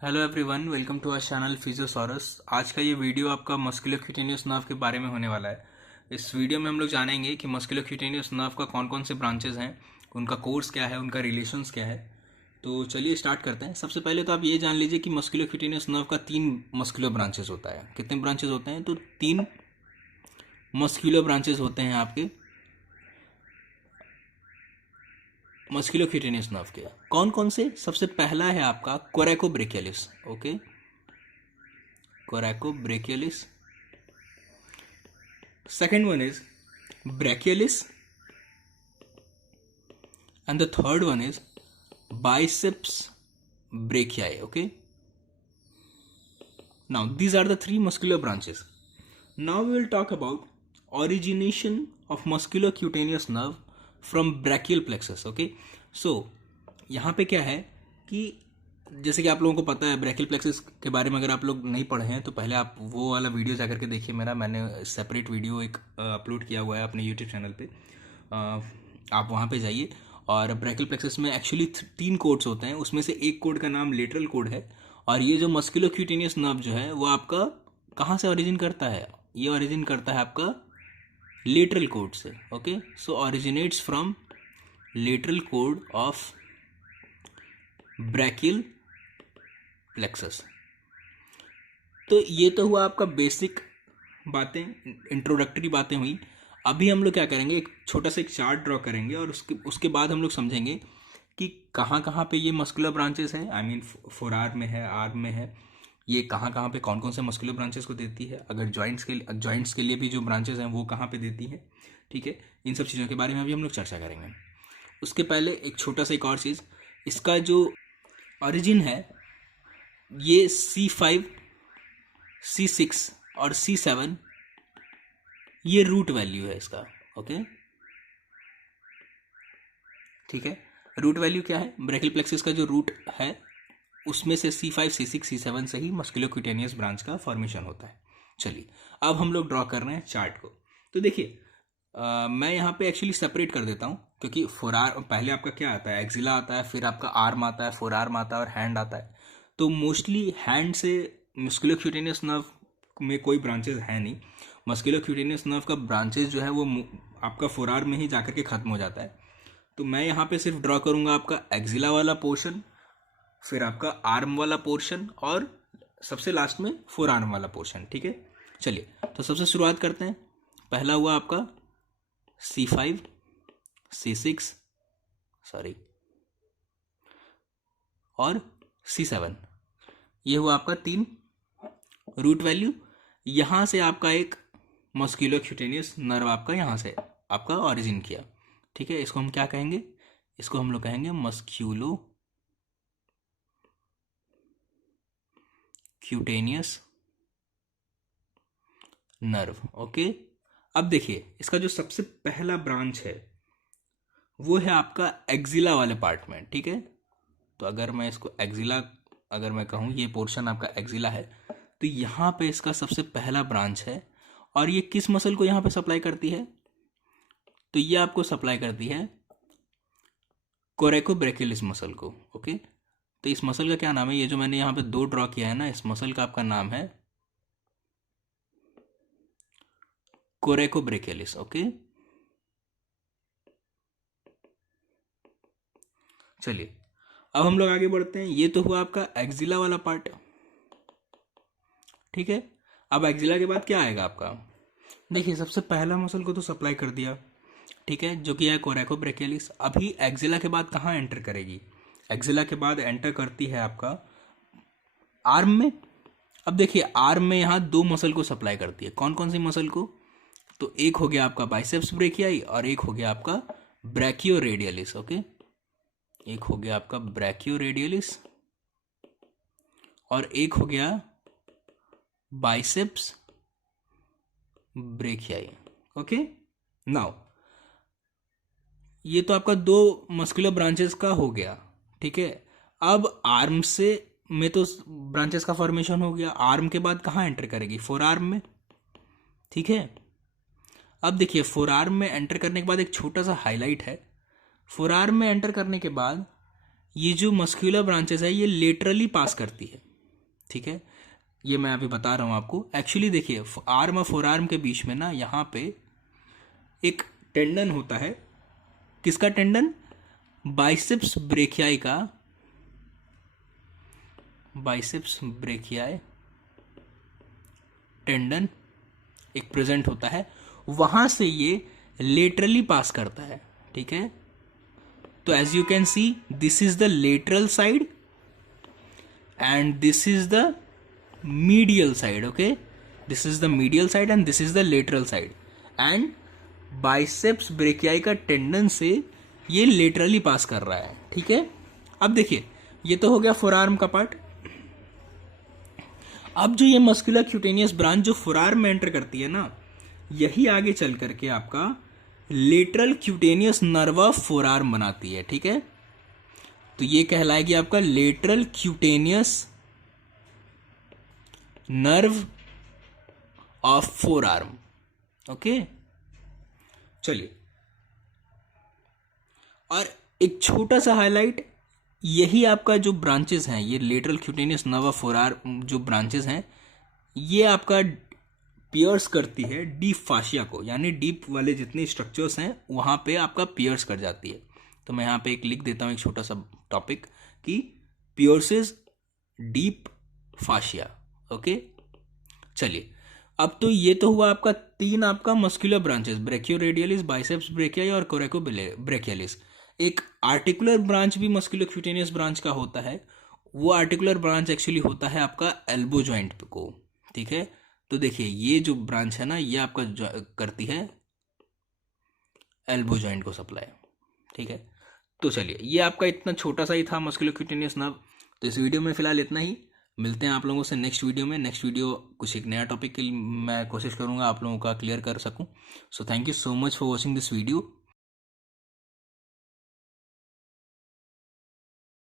Hello everyone, welcome to our channel Physiosaurus. आज का ये वीडियो आपका मस्कुलोक्यूटेनियस नर्व के बारे में होने वाला है। इस वीडियो में हम लोग जानेंगे कि मस्कुलोक्यूटेनियस नर्व का कौन कौन से ब्रांचेस हैं, उनका कोर्स क्या है, उनका रिलेशंस क्या है। तो चलिए स्टार्ट करते हैं। सबसे पहले तो आप ये जान लीजिए कि मस्कुलोक्यूटेनियस नर्व का 3 मस्कुलर ब्रांचेस होता है। कितने ब्रांचेस होते हैं? तो 3 मस्कुलर ब्रांचेस होते हैं आपके मस्कुलोक्यूटेनियस नर्व के। कौन कौन से? सबसे पहला है आपका कोरैकोब्रेकियलिस। Okay, कोरैकोब्रेकियलिस। Second one is brachialis, and the third one is biceps brachii. Okay, now these are the 3 muscular branches. Now we will talk about origination of musculocutaneous nerve from brachial plexus. Okay, so यहाँ पे क्या है कि जैसे कि आप लोगों को पता है ब्रैकियल प्लेक्सस के बारे में, अगर आप लोग नहीं पढ़े हैं तो पहले आप वो वाला वीडियो जाकर के देखिए। मैंने सेपरेट वीडियो एक अपलोड किया हुआ है अपने यूट्यूब चैनल पे। आप वहाँ पे जाइए। और ब्रैकियल प्लेक्सस में एक्चुअली 3 कोड्स होते हैं, उसमें से एक कोड का नाम लेटरल कोड है। और ये जो मस्कुलोक्यूटेनियस नर्व जो है वो आपका कहाँ से ओरिजिन करता है? ये ओरिजिन करता है आपका लेटरल कोड से। Okay, so originates from lateral code of brachial plexus. तो ये तो हुआ आपका बेसिक बातें, इंट्रोडक्टरी बातें हुई। अभी हम लोग क्या करेंगे, एक छोटा सा एक चार्ट ड्रॉ करेंगे और उसके बाद हम लोग समझेंगे कि कहाँ कहाँ पे ये मस्कुलर ब्रांचेस हैं। आई मीन फोर आर्म में है, आर्म में है, ये कहाँ कहाँ पे कौन कौन से मस्कुलर ब्रांचेस को देती है। अगर जॉइंट्स के लिए भी जो ब्रांचेस हैं वो कहाँ पे देती हैं। ठीक है, इन सब चीज़ों के बारे में अभी हम लोग चर्चा करेंगे। उसके पहले एक छोटा सा एक और चीज़, इसका जो ओरिजिन है ये C5, C6 और C7 ये रूट वैल्यू है इसका। ओके, ठीक है। रूट वैल्यू क्या है? ब्रैकियल प्लेक्सस का जो रूट है उसमें से C5, C6, C7 से ही मस्कुलोक्यूटेनियस ब्रांच का फॉर्मेशन होता है। चलिए अब हम लोग ड्रॉ कर रहे हैं चार्ट को। तो देखिए मैं यहाँ पे एक्चुअली सेपरेट कर देता हूँ, क्योंकि फोर आर्म पहले आपका क्या आता है, एक्सिला आता है, फिर आपका आर्म आता है, फोर आर्म आता है और हैंड आता है। तो मोस्टली हैंड से मस्कुलोक्यूटेनियस नर्व में कोई ब्रांचेस है नहीं। मस्कुलोक्यूटेनियस नर्व का ब्रांचेस जो है वो आपका फोर आर्म में ही जाकर के ख़त्म हो जाता है। तो मैं यहाँ पे सिर्फ ड्रॉ करूँगा आपका एक्सिला वाला पोर्शन, फिर आपका आर्म वाला पोर्शन और सबसे लास्ट में फोर आर्म वाला पोर्शन। ठीक है, चलिए तो सबसे शुरुआत करते हैं। पहला हुआ आपका C5, C6 सॉरी और C7। ये हुआ आपका 3 रूट वैल्यू। यहाँ से आपका एक मस्कुलोक्यूटेनियस नर्व आपका यहाँ से आपका ओरिजिन किया। ठीक है, इसको हम क्या कहेंगे? इसको हम लोग कहेंगे मस्कुलोक्यूटेनियस नर्व। ओके, अब देखिए इसका जो सबसे पहला ब्रांच है वो है आपका एक्सिला वाले पार्ट में। ठीक है, तो अगर मैं इसको एक्सिला अगर मैं कहूँ ये पोर्शन आपका एक्सिला है, तो यहाँ पे इसका सबसे पहला ब्रांच है। और ये किस मसल को यहाँ पे सप्लाई करती है? तो ये आपको सप्लाई करती है कोरैकोब्रैकियलिस मसल को। ओके, तो इस मसल का क्या नाम है? ये जो मैंने यहाँ पे 2 ड्रॉ किया है ना, इस मसल का आपका नाम है कोरैकोब्रैकियलिस। ओके, चलिए अब हम लोग आगे बढ़ते हैं। ये तो हुआ आपका एक्सिला वाला पार्ट। ठीक है, अब एक्सिला के बाद क्या आएगा आपका? देखिए सबसे पहला मसल को तो सप्लाई कर दिया, ठीक है, जो कि है कोरैकोब्रैकियलिस। अभी एक्सिला के बाद कहाँ एंटर करेगी? एक्सिला के बाद एंटर करती है आपका आर्म में। अब देखिए आर्म में यहाँ 2 मसल को सप्लाई करती है। कौन कौन सी मसल को? तो एक हो गया आपका बाइसेप्स ब्रेकियाई और एक हो गया आपका ब्रैकियोरेडियलिस। ओके, एक हो गया आपका ब्रैकियोरेडियलिस और एक हो गया बाइसेप्स ब्रेकियाई। ओके, नाउ ये तो आपका 2 मस्कुलर ब्रांचेस का हो गया। ठीक है, अब आर्म से में तो ब्रांचेस का फॉर्मेशन हो गया। आर्म के बाद कहाँ एंटर करेगी? फोर आर्म में। ठीक है, अब देखिए फोर आर्म में एंटर करने के बाद एक छोटा सा हाईलाइट है। फोर आर्म में एंटर करने के बाद ये जो मस्कुलर ब्रांचेस है ये लेटरली पास करती है। ठीक है, ये मैं अभी बता रहा हूँ आपको। एक्चुअली देखिए, आर्म और फोर आर्म के बीच में ना यहाँ पे एक टेंडन होता है। किसका टेंडन? बाइसेप्स ब्रेकियाई का, बाइसेप्स ब्रेकियाई टेंडन एक प्रेजेंट होता है, वहां से ये लेटरली पास करता है। ठीक है, तो as you can see this is the lateral side and this is the medial side. Okay, this is the medial side and this is the lateral side, and biceps brachii का tendon से ये laterally पास कर रहा है। ठीक है, अब देखिए ये तो हो गया फोरआर्म का पार्ट। अब जो ये मस्कुलर क्यूटेनियस ब्रांच जो फोरआर्म में एंटर करती है ना, यही आगे चल करके आपका lateral cutaneous nerve of forearm बनाती है। ठीक है, तो ये कहलाएगी आपका lateral cutaneous nerve of forearm. Okay, चलिए, और एक छोटा सा हाईलाइट, यही आपका जो ब्रांचेस हैं, ये lateral cutaneous nerve of forearm जो ब्रांचेस हैं, ये आपका पियर्स करती है डीप फाशिया को, यानी डीप वाले जितने स्ट्रक्चर्स हैं वहाँ पे आपका पियर्स कर जाती है। तो मैं यहाँ पे एक लिख देता हूँ एक छोटा सा टॉपिक कि पियर्सेस डीप फाशिया। ओके, चलिए, अब तो ये तो हुआ आपका तीन आपका मस्कुलर ब्रांचेस, ब्रेकियोरेडियलिस, बाइसेप्स ब्रेकियाई और कोरेको ब्रेकियलिस। एक आर्टिकुलर ब्रांच भी मस्कुलर क्यूटेनियस ब्रांच का होता है, वो आर्टिकुलर ब्रांच एक्चुअली होता है आपका एल्बो जॉइंट को। ठीक है, तो देखिए ये जो ब्रांच है ना, ये आपका करती है एल्बो जॉइंट को सप्लाई। ठीक है, तो चलिए, ये आपका इतना छोटा सा ही था मस्कुलर क्यूटेनियस नर्व। तो इस वीडियो में फिलहाल इतना ही, मिलते हैं आप लोगों से नेक्स्ट वीडियो में। नेक्स्ट वीडियो कुछ एक नया टॉपिक के लिए मैं कोशिश करूंगा आप लोगों का क्लियर कर सकूं। So thank you so much for watching this video.